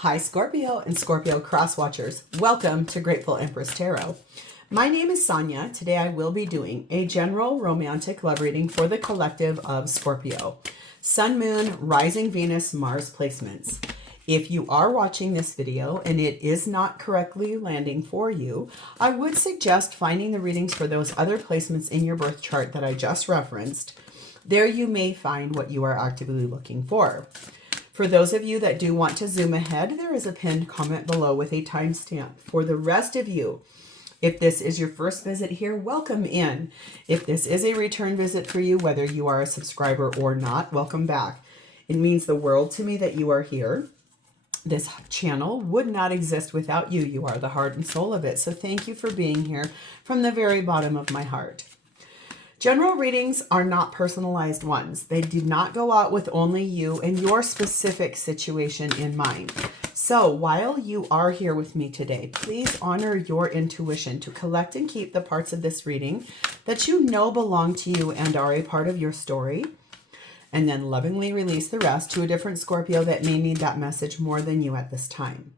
Hi Scorpio and Scorpio cross watchers. Welcome to Grateful Empress Tarot. My name is Sonia. Today I will be doing a general romantic love reading for the collective of Scorpio. Sun, Moon, Rising Venus, Mars placements. If you are watching this video and it is not correctly landing for you, I would suggest finding the readings for those other placements in your birth chart that I just referenced. There you may find what you are actively looking for. For those of you that do want to zoom ahead, there is a pinned comment below with a timestamp. For the rest of you, if this is your first visit here, welcome in. If this is a return visit for you, whether you are a subscriber or not, welcome back. It means the world to me that you are here. This channel would not exist without you. You are the heart and soul of it. So thank you for being here from the very bottom of my heart. General readings are not personalized ones. They do not go out with only you and your specific situation in mind. So while you are here with me today, please honor your intuition to collect and keep the parts of this reading that you know belong to you and are a part of your story, and then lovingly release the rest to a different Scorpio that may need that message more than you at this time.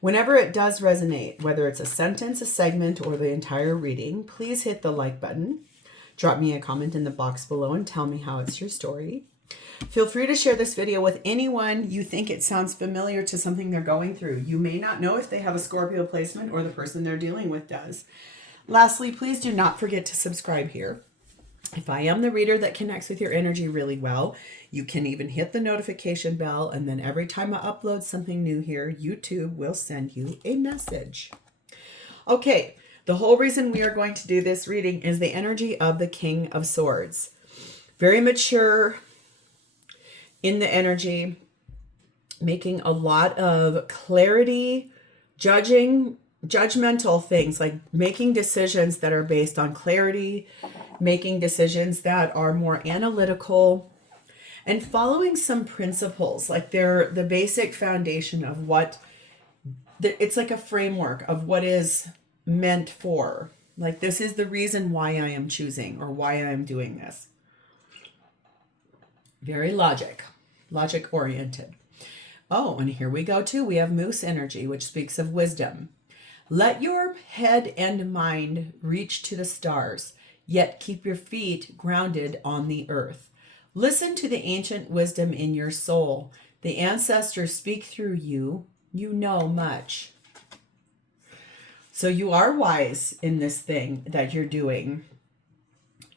Whenever it does resonate, whether it's a sentence, a segment, or the entire reading, please hit the like button. Drop me a comment in the box below and tell me how it's your story. Feel free to share this video with anyone you think it sounds familiar to something they're going through. You may not know if they have a Scorpio placement or the person they're dealing with does. Lastly, please do not forget to subscribe here. If I am the reader that connects with your energy really well, you can even hit the notification bell, and then every time I upload something new here, YouTube will send you a message. Okay. The whole reason we are going to do this reading is the energy of the King of Swords. Very mature in the energy, making a lot of clarity, judgmental things, like making decisions that are based on clarity, making decisions that are more analytical, and following some principles. Like they're the basic foundation of what, it's like a framework of what is meant for. Like, this is the reason why I am choosing or why I am doing this. Very logic oriented. Oh, and here we go too. We have moose energy, which speaks of wisdom. Let your head and mind reach to the stars, yet keep your feet grounded on the earth. Listen to the ancient wisdom in your soul. The ancestors speak through you. You know much. So you are wise in this thing that you're doing.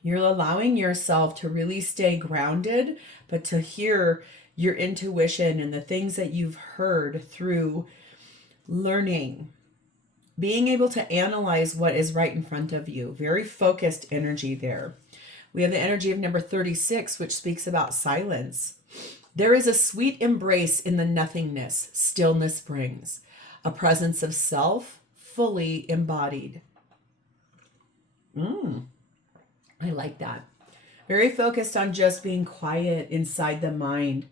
You're allowing yourself to really stay grounded, but to hear your intuition and the things that you've heard through learning. Being able to analyze what is right in front of you. Very focused energy there. We have the energy of number 36, which speaks about silence. There is a sweet embrace in the nothingness stillness brings. A presence of self, fully embodied. I like that. Very focused on just being quiet inside the mind,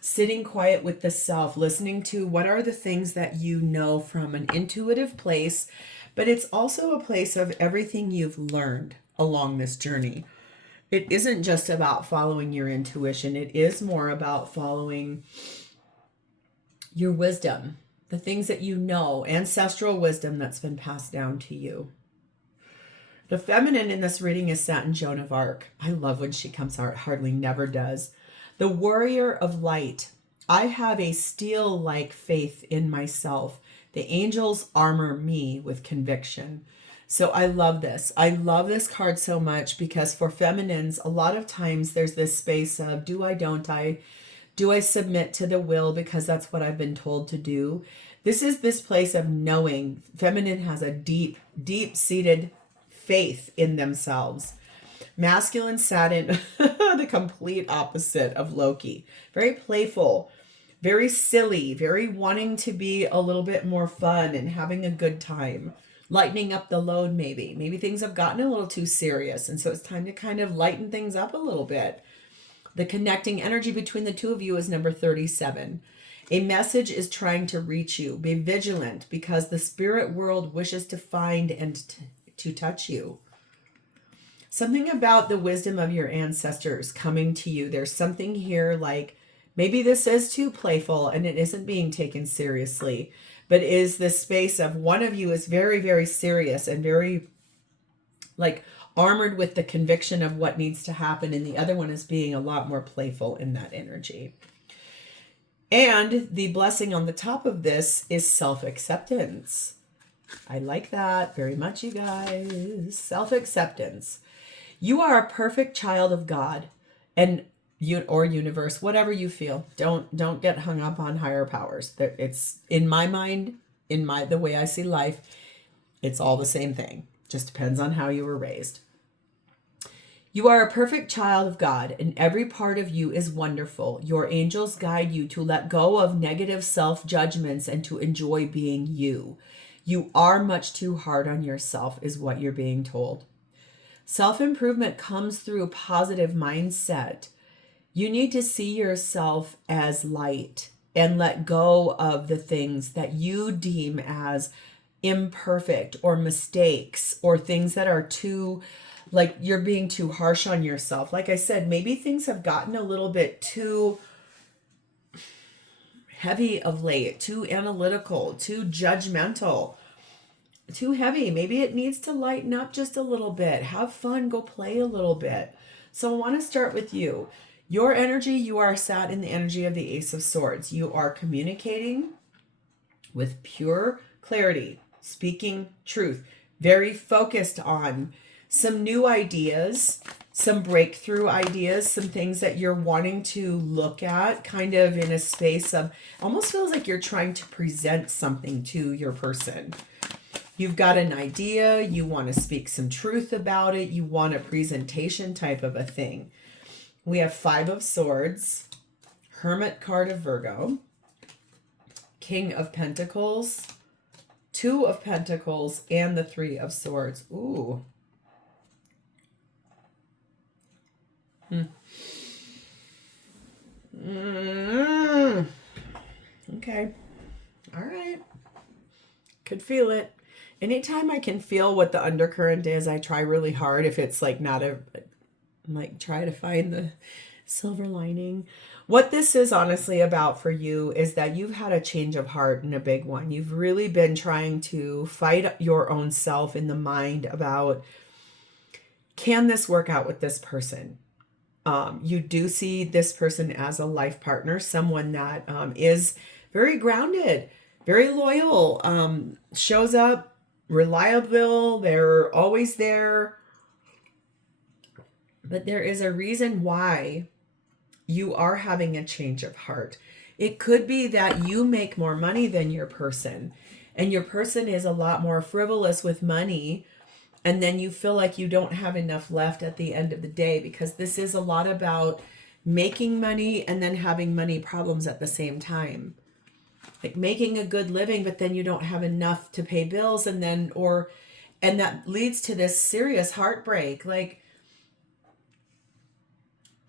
sitting quiet with the self, listening to what are the things that you know from an intuitive place, but it's also a place of everything you've learned along this journey. It isn't just about following your intuition. It is more about following your wisdom. The things that you know, ancestral wisdom that's been passed down to you. The feminine in this reading is Satin Joan of Arc. I love when she comes out, hardly never does. The warrior of light. I have a steel-like faith in myself. The angels armor me with conviction. So I love this. I love this card so much because for feminines, a lot of times there's this space of do I, don't I? Do I submit to the will because that's what I've been told to do? This is this place of knowing. Feminine has a deep, deep-seated faith in themselves. Masculine Satin, the complete opposite of Loki. Very playful, very silly, very wanting to be a little bit more fun and having a good time. Lightening up the load maybe. Maybe things have gotten a little too serious, and so it's time to kind of lighten things up a little bit. The connecting energy between the two of you is number 37. A message is trying to reach you. Be vigilant because the spirit world wishes to find and to touch you. Something about the wisdom of your ancestors coming to you. There's something here like Maybe this is too playful and it isn't being taken seriously, but is this space of one of you is very, very serious and very like armored with the conviction of what needs to happen, and the other one is being a lot more playful in that energy. And the blessing on the top of this is self-acceptance. I like that very much, you guys. Self-acceptance. You are a perfect child of God and or universe, whatever you feel. Don't get hung up on higher powers. It's in my mind, the way I see life, it's all the same thing. Just depends on how you were raised. You are a perfect child of God, and every part of you is wonderful. Your angels guide you to let go of negative self-judgments and to enjoy being you. You are much too hard on yourself, is what you're being told. Self-improvement comes through a positive mindset. You need to see yourself as light and let go of the things that you deem as imperfect or mistakes or things that are too, like you're being too harsh on yourself. Like I said, maybe things have gotten a little bit too heavy of late, too analytical, too judgmental, too heavy. Maybe it needs to lighten up just a little bit. Have fun, go play a little bit. So I want to start with you. Your energy, you are sat in the energy of the Ace of Swords. You are communicating with pure clarity, speaking truth, very focused on some new ideas, some breakthrough ideas, some things that you're wanting to look at, kind of in a space of, almost feels like you're trying to present something to your person. You've got an idea, you want to speak some truth about it, you want a presentation type of a thing. We have 5 of Swords, Hermit card of Virgo, King of Pentacles, 2 of Pentacles, and the 3 of Swords. Ooh. Okay. All right. Could feel it. Anytime I can feel what the undercurrent is, I try really hard. If it's like not a, like try to find the silver lining. What this is honestly about for you is that you've had a change of heart and a big one. You've really been trying to fight your own self in the mind about, can this work out with this person? You do see this person as a life partner, someone that is very grounded, very loyal, shows up, reliable, they're always there. But there is a reason why you are having a change of heart. It could be that you make more money than your person, and your person is a lot more frivolous with money, and then you feel like you don't have enough left at the end of the day, because this is a lot about making money and then having money problems at the same time. Like making a good living, but then you don't have enough to pay bills, and that leads to this serious heartbreak. Like,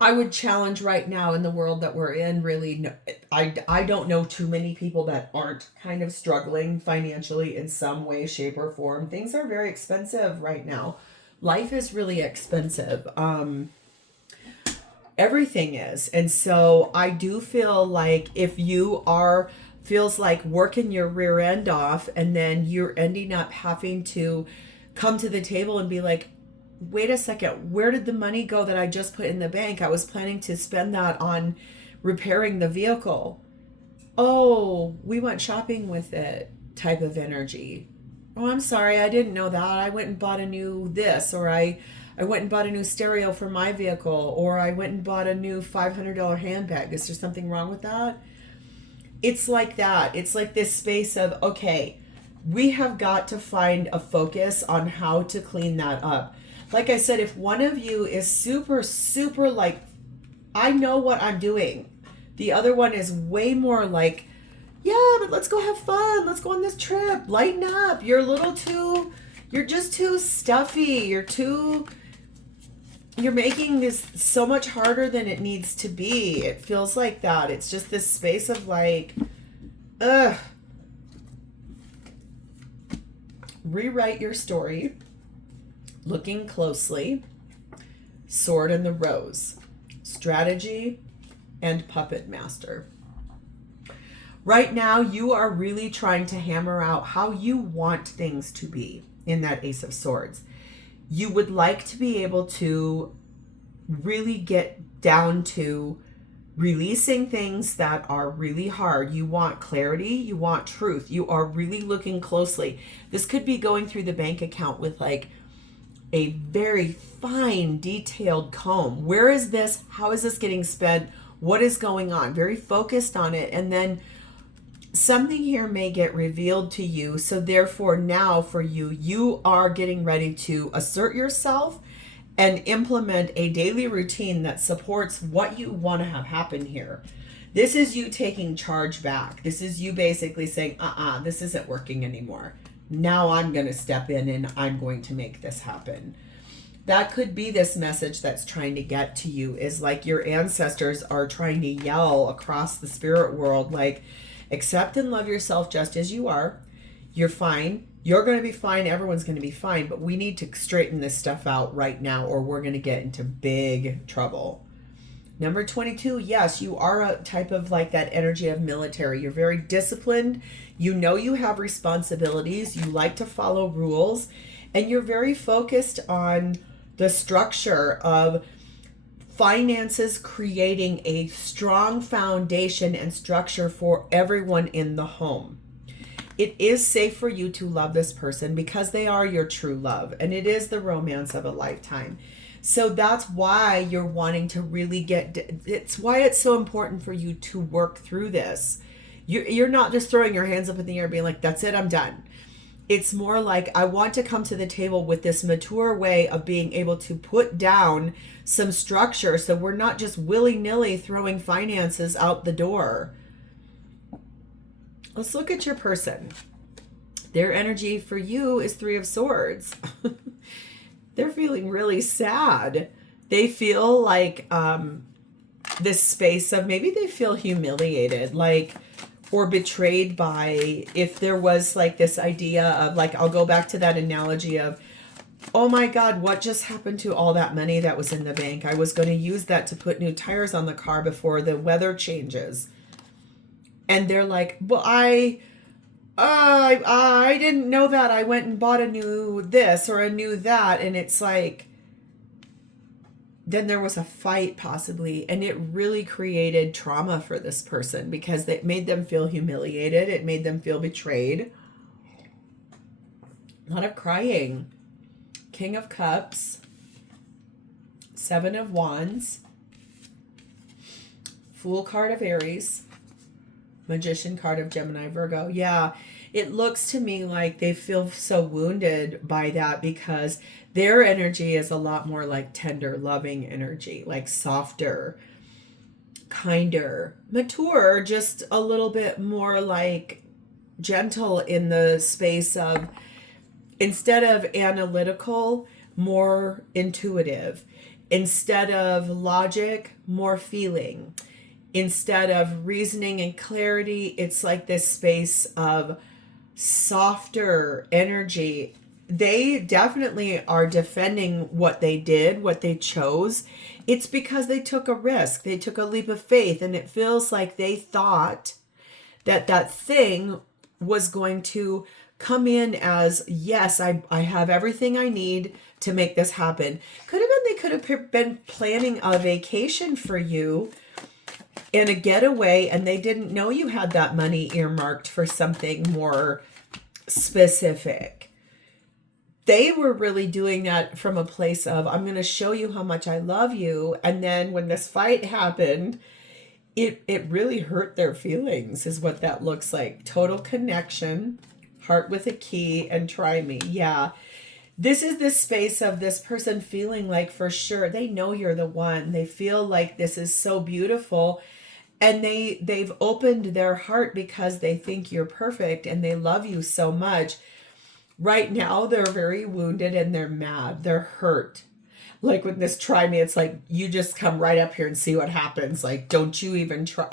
I would challenge right now in the world that we're in, really, I don't know too many people that aren't kind of struggling financially in some way, shape, or form. Things are very expensive right now. Life is really expensive. Everything is. And so I do feel like if you feels like working your rear end off, and then you're ending up having to come to the table and be like, wait a second, where did the money go that I just put in the bank? I was planning to spend that on repairing the vehicle. Oh, we went shopping with it type of energy. Oh, I'm sorry, I didn't know that. I went and bought a new this, or I went and bought a new stereo for my vehicle, or I went and bought a new $500 handbag. Is there something wrong with that? It's like that. It's like this space of, okay, we have got to find a focus on how to clean that up. Like I said, if one of you is super, super like, I know what I'm doing. The other one is way more like, yeah, but let's go have fun. Let's go on this trip. Lighten up. You're just too stuffy. You're making this so much harder than it needs to be. It feels like that. It's just this space of like, ugh. Rewrite your story. Looking closely. Sword and the Rose. Strategy, and puppet master. Right now, you are really trying to hammer out how you want things to be in that Ace of Swords. You would like to be able to really get down to releasing things that are really hard. You want clarity, you want truth. You are really looking closely. This could be going through the bank account with like a very fine, detailed comb. Where is this? How is this getting spent? What is going on? Very focused on it. And then something here may get revealed to you. So therefore now for you, you are getting ready to assert yourself and implement a daily routine that supports what you want to have happen here. This is you taking charge back. This is you basically saying, this isn't working anymore. Now I'm going to step in and I'm going to make this happen. That could be this message that's trying to get to you, is like your ancestors are trying to yell across the spirit world, like, accept and love yourself just as you are. You're fine. You're going to be fine. Everyone's going to be fine. But we need to straighten this stuff out right now, or we're going to get into big trouble. Number 22, yes, you are a type of like that energy of military. You're very disciplined. You know you have responsibilities. You like to follow rules. And you're very focused on the structure of finances, creating a strong foundation and structure for everyone in the home. It is safe for you to love this person because they are your true love, and it is the romance of a lifetime. So that's why you're wanting to really it's why it's so important for you to work through this. You're not just throwing your hands up in the air being like, that's it, I'm done. It's more like, I want to come to the table with this mature way of being able to put down some structure so we're not just willy-nilly throwing finances out the door. Let's look at your person. Their energy for you is Three of Swords. They're feeling really sad. They feel like this space of, maybe they feel humiliated, like, or betrayed by, if there was like this idea of like, I'll go back to that analogy of, oh my God, what just happened to all that money that was in the bank? I was going to use that to put new tires on the car before the weather changes. And they're like, well, I didn't know that. I went and bought a new this or a new that. And it's like, then there was a fight possibly, and it really created trauma for this person because it made them feel humiliated. It made them feel betrayed. A lot of crying. King of Cups, Seven of Wands, Fool card of Aries, Magician card of Gemini, Virgo. Yeah, it looks to me like they feel so wounded by that because their energy is a lot more like tender, loving energy, like softer, kinder, mature, just a little bit more like gentle in the space of, instead of analytical, more intuitive. Instead of logic, more feeling. Instead of reasoning and clarity, it's like this space of softer energy. They definitely are defending what they did, what they chose. It's because they took a risk. They took a leap of faith, and it feels like they thought that that thing was going to come in as, yes, I have everything I need to make this happen. They could have been planning a vacation for you and a getaway, and they didn't know you had that money earmarked for something more specific. They were really doing that from a place of, I'm going to show you how much I love you. And then when this fight happened, it really hurt their feelings, is what that looks like. Total connection, heart with a key, and try me. Yeah. This is this space of this person feeling like, for sure, they know you're the one. They feel like this is so beautiful. And they've opened their heart because they think you're perfect and they love you so much. Right now, they're very wounded and they're mad. They're hurt. Like with this try me, it's like, you just come right up here and see what happens. Like, don't you even try.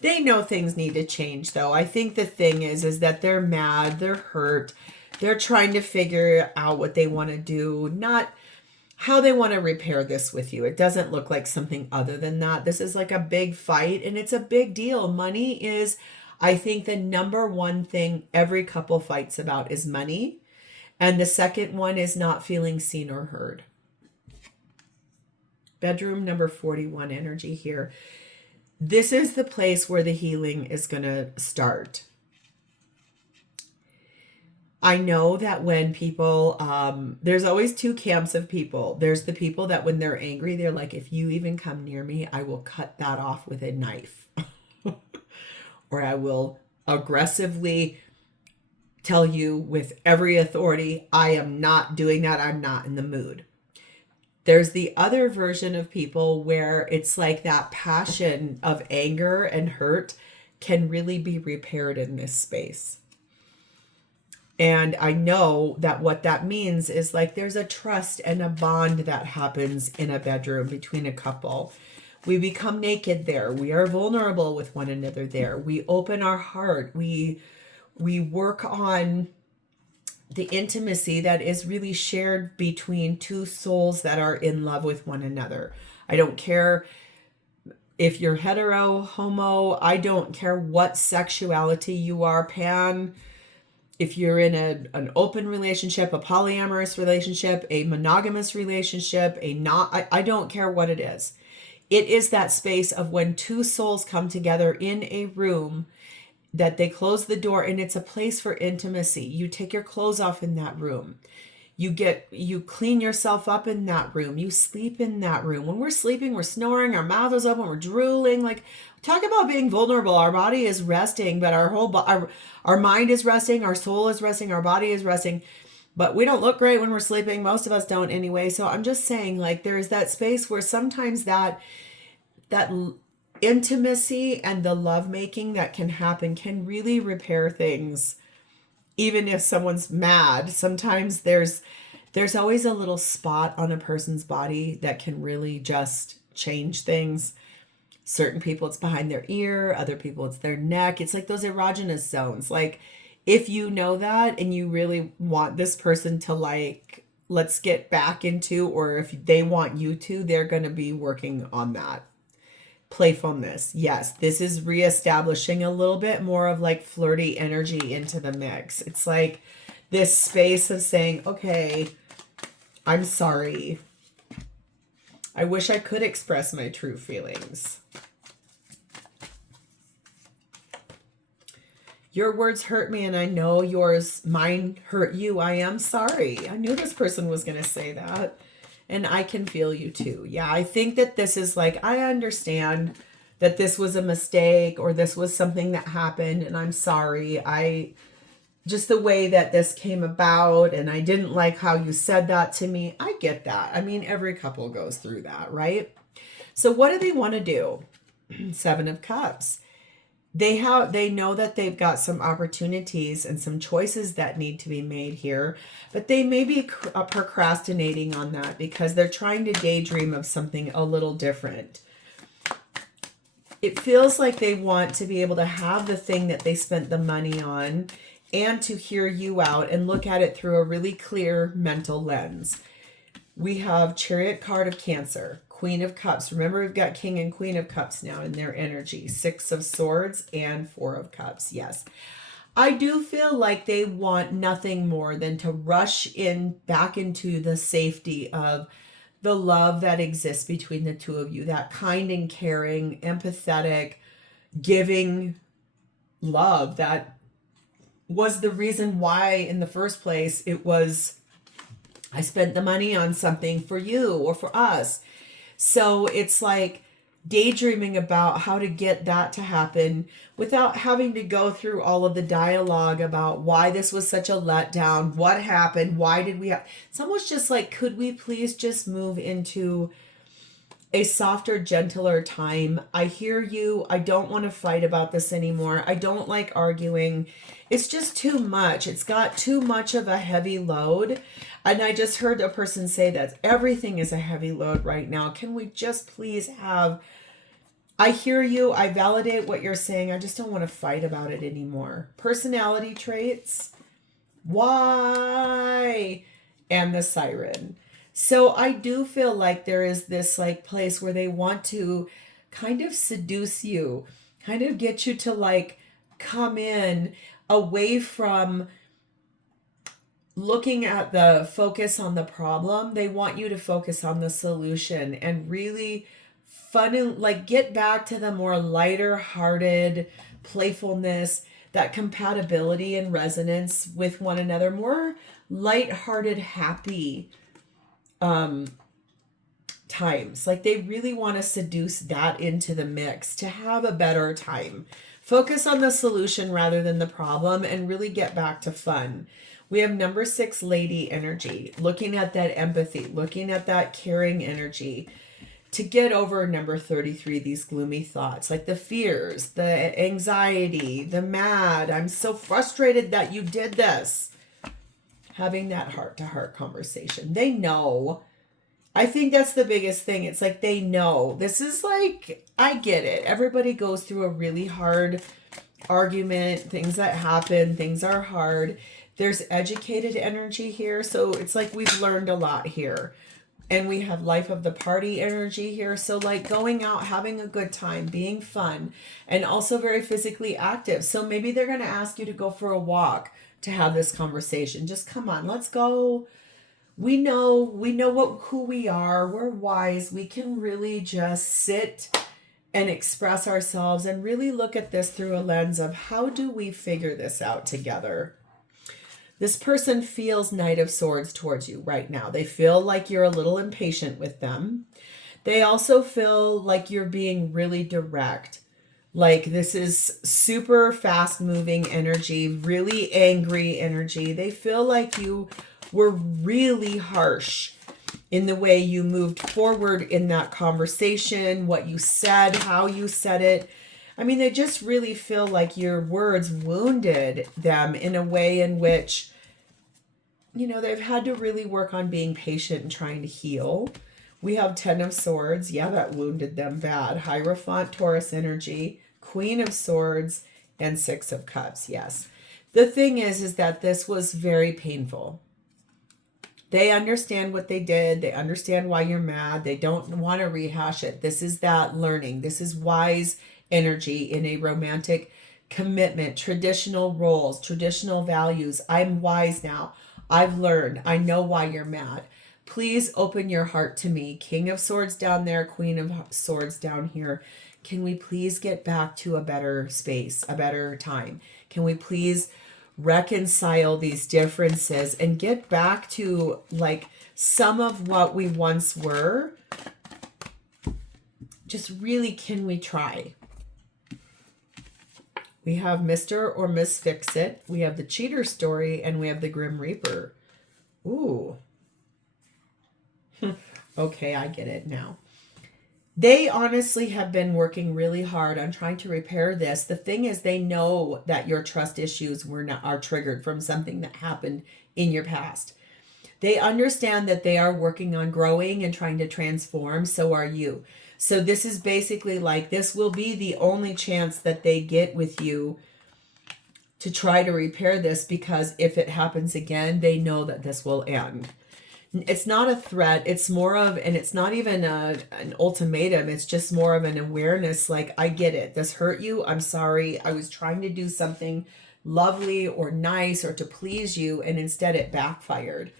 They know things need to change, though. I think the thing is that they're mad. They're hurt. They're trying to figure out what they want to do. Not how they want to repair this with you. It doesn't look like something other than that. This is like a big fight, and it's a big deal. Money is, I think, the number one thing every couple fights about is money. And the second one is not feeling seen or heard. Bedroom number 41 energy here. This is the place where the healing is going to start. I know that when people, there's always two camps of people. There's the people that when they're angry, they're like, if you even come near me, I will cut that off with a knife. Or I will aggressively tell you with every authority, I am not doing that. I'm not in the mood. There's the other version of people where it's like that passion of anger and hurt can really be repaired in this space. And I know that what that means is like there's a trust and a bond that happens in a bedroom between a couple. We become naked there. We are vulnerable with one another there. We open our heart. We work on the intimacy that is really shared between two souls that are in love with one another. I don't care if you're hetero, homo. I don't care what sexuality you are, pan. If you're in an open relationship, a polyamorous relationship, a monogamous relationship, I don't care what it is. It is that space of when two souls come together in a room that they close the door, and it's a place for intimacy. You take your clothes off in that room. You clean yourself up in that room. You sleep in that room. When we're sleeping, we're snoring, our mouth is open, we're drooling. Like, talk about being vulnerable. Our body is resting, but our mind is resting, our soul is resting, our body is resting. But we don't look great when we're sleeping. Most of us don't anyway. So I'm just saying, like, there's that space where sometimes that intimacy and the lovemaking that can happen can really repair things. Even if someone's mad, sometimes there's always a little spot on a person's body that can really just change things. Certain people, it's behind their ear. Other people, it's their neck. It's like those erogenous zones. Like, if you know that and you really want this person to, like, let's get back into, or if they want you to, they're going to be working on that. Playfulness. Yes, this is reestablishing a little bit more of like flirty energy into the mix. It's like this space of saying, okay, I'm sorry. I wish I could express my true feelings. Your words hurt me, and I know mine hurt you. I am sorry. I knew this person was going to say that. And I can feel you too. Yeah, I think that this is like, I understand that this was a mistake or this was something that happened, and I'm sorry. Just the way that this came about, and I didn't like how you said that to me. I get that. I mean, every couple goes through that, right? So what do they want to do? 7 of Cups. They know that they've got some opportunities and some choices that need to be made here, but they may be procrastinating on that because they're trying to daydream of something a little different. It feels like they want to be able to have the thing that they spent the money on and to hear you out and look at it through a really clear mental lens. We have Chariot card of Cancer. Queen of Cups. Remember, we've got King and Queen of Cups now in their energy. 6 of Swords and 4 of Cups. Yes. I do feel like they want nothing more than to rush back into the safety of the love that exists between the two of you. That kind and caring, empathetic, giving love that was the reason why in the first place it was, I spent the money on something for you or for us. So it's like daydreaming about how to get that to happen without having to go through all of the dialogue about why this was such a letdown, what happened, why did we have... It's almost just like, could we please just move into a softer, gentler time? I hear you. I don't want to fight about this anymore. I don't like arguing. It's just too much. It's got too much of a heavy load. And I just heard a person say that everything is a heavy load right now. Can we just please have... I hear you. I validate what you're saying. I just don't want to fight about it anymore. Personality traits. Why? And the Siren. So I do feel like there is this like place where they want to kind of seduce you, kind of get you to like come in away from looking at the focus on the problem. They want you to focus on the solution and really fun and like get back to the more lighter hearted playfulness, that compatibility and resonance with one another, more light-hearted, happy times. Like they really want to seduce that into the mix to have a better time. Focus on the solution rather than the problem and really get back to fun. We have number 6, lady energy, looking at that empathy, looking at that caring energy to get over number 33, these gloomy thoughts, like the fears, the anxiety, the mad, I'm so frustrated that you did this. Having that heart-to-heart conversation. They know. I think that's the biggest thing. It's like they know. This is like, I get it. Everybody goes through a really hard argument, things that happen, things are hard. There's educated energy here. So it's like we've learned a lot here. And we have life of the party energy here. So like going out, having a good time, being fun, and also very physically active. So maybe they're going to ask you to go for a walk to have this conversation. Just come on, let's go. We know who we are. We're wise. We can really just sit and express ourselves and really look at this through a lens of how do we figure this out together? This person feels Knight of Swords towards you right now. They feel like you're a little impatient with them. They also feel like you're being really direct. Like this is super fast moving energy, really angry energy. They feel like you were really harsh in the way you moved forward in that conversation, what you said, how you said it. I mean, they just really feel like your words wounded them in a way in which, you know, they've had to really work on being patient and trying to heal. We have 10 of Swords. Yeah, that wounded them bad. Hierophant, Taurus energy, Queen of Swords, and 6 of Cups. Yes. The thing is that this was very painful. They understand what they did. They understand why you're mad. They don't want to rehash it. This is that learning. This is wise energy in a romantic commitment, traditional roles, traditional values. I'm wise now. I've learned. I know why you're mad. Please open your heart to me. King of Swords down there, Queen of Swords down here. Can we please get back to a better space, a better time? Can we please reconcile these differences and get back to like some of what we once were? Just really, can we try? We have Mr. or Miss Fix-It. We have the Cheater story, and we have the Grim Reaper. Ooh. Okay, I get it now. They honestly have been working really hard on trying to repair this. The thing is, they know that your trust issues are triggered from something that happened in your past. They understand that they are working on growing and trying to transform. So are you. So this is basically like, this will be the only chance that they get with you to try to repair this, because if it happens again, they know that this will end. It's not a threat. It's more of, and it's not even an ultimatum. It's just more of an awareness. Like, I get it. This hurt you. I'm sorry. I was trying to do something lovely or nice or to please you, and instead it backfired.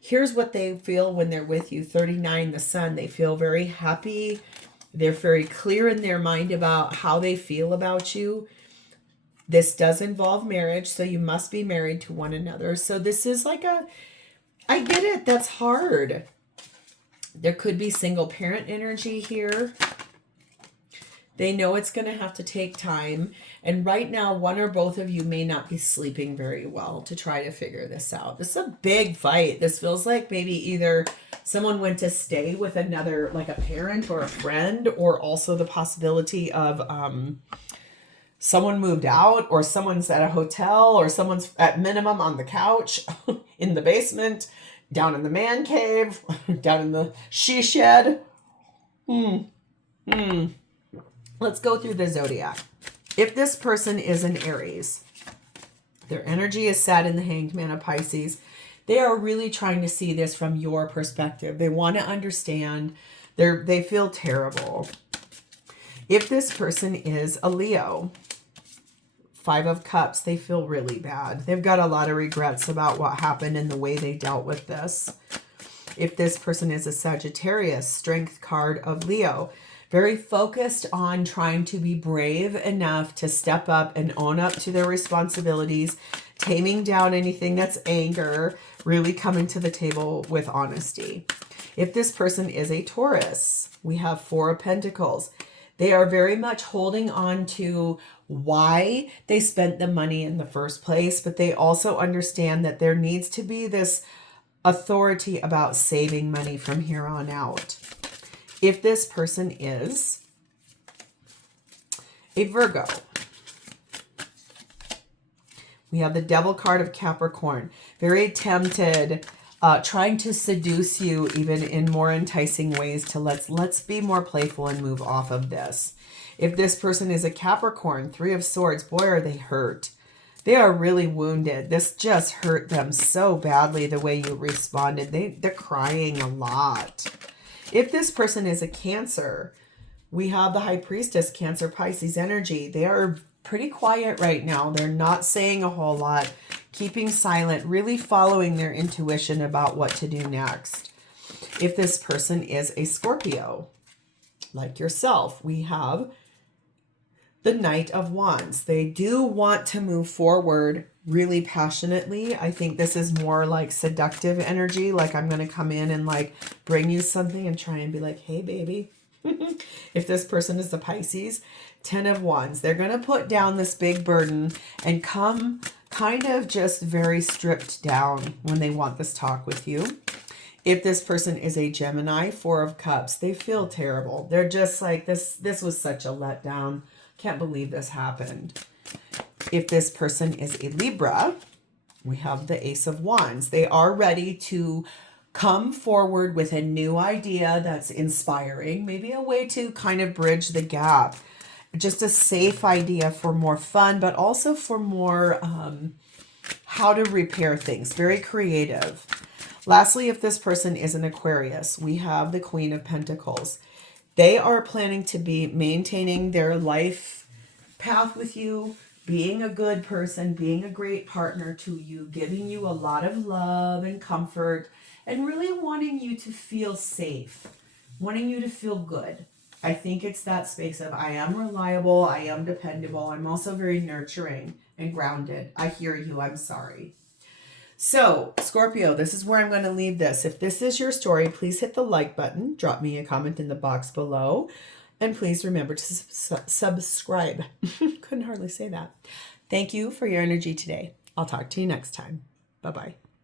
Here's what they feel when they're with you. 39, the Sun. They feel very happy. They're very clear in their mind about how they feel about you. This does involve marriage, so you must be married to one another. So this is like I get it. That's hard. There could be single parent energy here. They know it's going to have to take time. And right now, one or both of you may not be sleeping very well to try to figure this out. This is a big fight. This feels like maybe either someone went to stay with another, like a parent or a friend, or also the possibility of someone moved out, or someone's at a hotel, or someone's at minimum on the couch, in the basement, down in the man cave, down in the she shed. Let's go through the Zodiac. If this person is an Aries, their energy is sat in the Hanged Man of Pisces. They are really trying to see this from your perspective. They want to understand. They feel terrible. If this person is a Leo, 5 of Cups, they feel really bad. They've got a lot of regrets about what happened and the way they dealt with this. If this person is a Sagittarius, Strength card of Leo, very focused on trying to be brave enough to step up and own up to their responsibilities, taming down anything that's anger, really coming to the table with honesty. If this person is a Taurus, we have 4 of Pentacles. They are very much holding on to why they spent the money in the first place, but they also understand that there needs to be this authority about saving money from here on out. If this person is a Virgo, we have the Devil card of Capricorn. Very tempted, trying to seduce you even in more enticing ways to let's be more playful and move off of this. If this person is a Capricorn, 3 of Swords, boy, are they hurt. They are really wounded. This just hurt them so badly, the way you responded. They're crying a lot. If this person is a Cancer, we have the High Priestess, Cancer, Pisces energy. They are pretty quiet right now. They're not saying a whole lot, keeping silent, really following their intuition about what to do next. If this person is a Scorpio, like yourself, we have the Knight of Wands. They do want to move forward really passionately. I think this is more like seductive energy. Like I'm going to come in and like bring you something and try and be like, hey, baby. If this person is the Pisces, 10 of Wands. They're going to put down this big burden and come kind of just very stripped down when they want this talk with you. If this person is a Gemini, 4 of Cups, they feel terrible. They're just like, this was such a letdown. Can't believe this happened. If this person is a Libra, we have the Ace of Wands. They are ready to come forward with a new idea that's inspiring, maybe a way to kind of bridge the gap. Just a safe idea for more fun, but also for more how to repair things. Very creative. Lastly, if this person is an Aquarius, we have the Queen of Pentacles. They are planning to be maintaining their life path with you, being a good person, being a great partner to you, giving you a lot of love and comfort, and really wanting you to feel safe, wanting you to feel good. I think it's that space of I am reliable, I am dependable, I'm also very nurturing and grounded. I hear you, I'm sorry. So, Scorpio, this is where I'm going to leave this. If this is your story, please hit the like button, drop me a comment in the box below, and please remember to subscribe. Couldn't hardly say that. Thank you for your energy today. I'll talk to you next time. Bye-bye.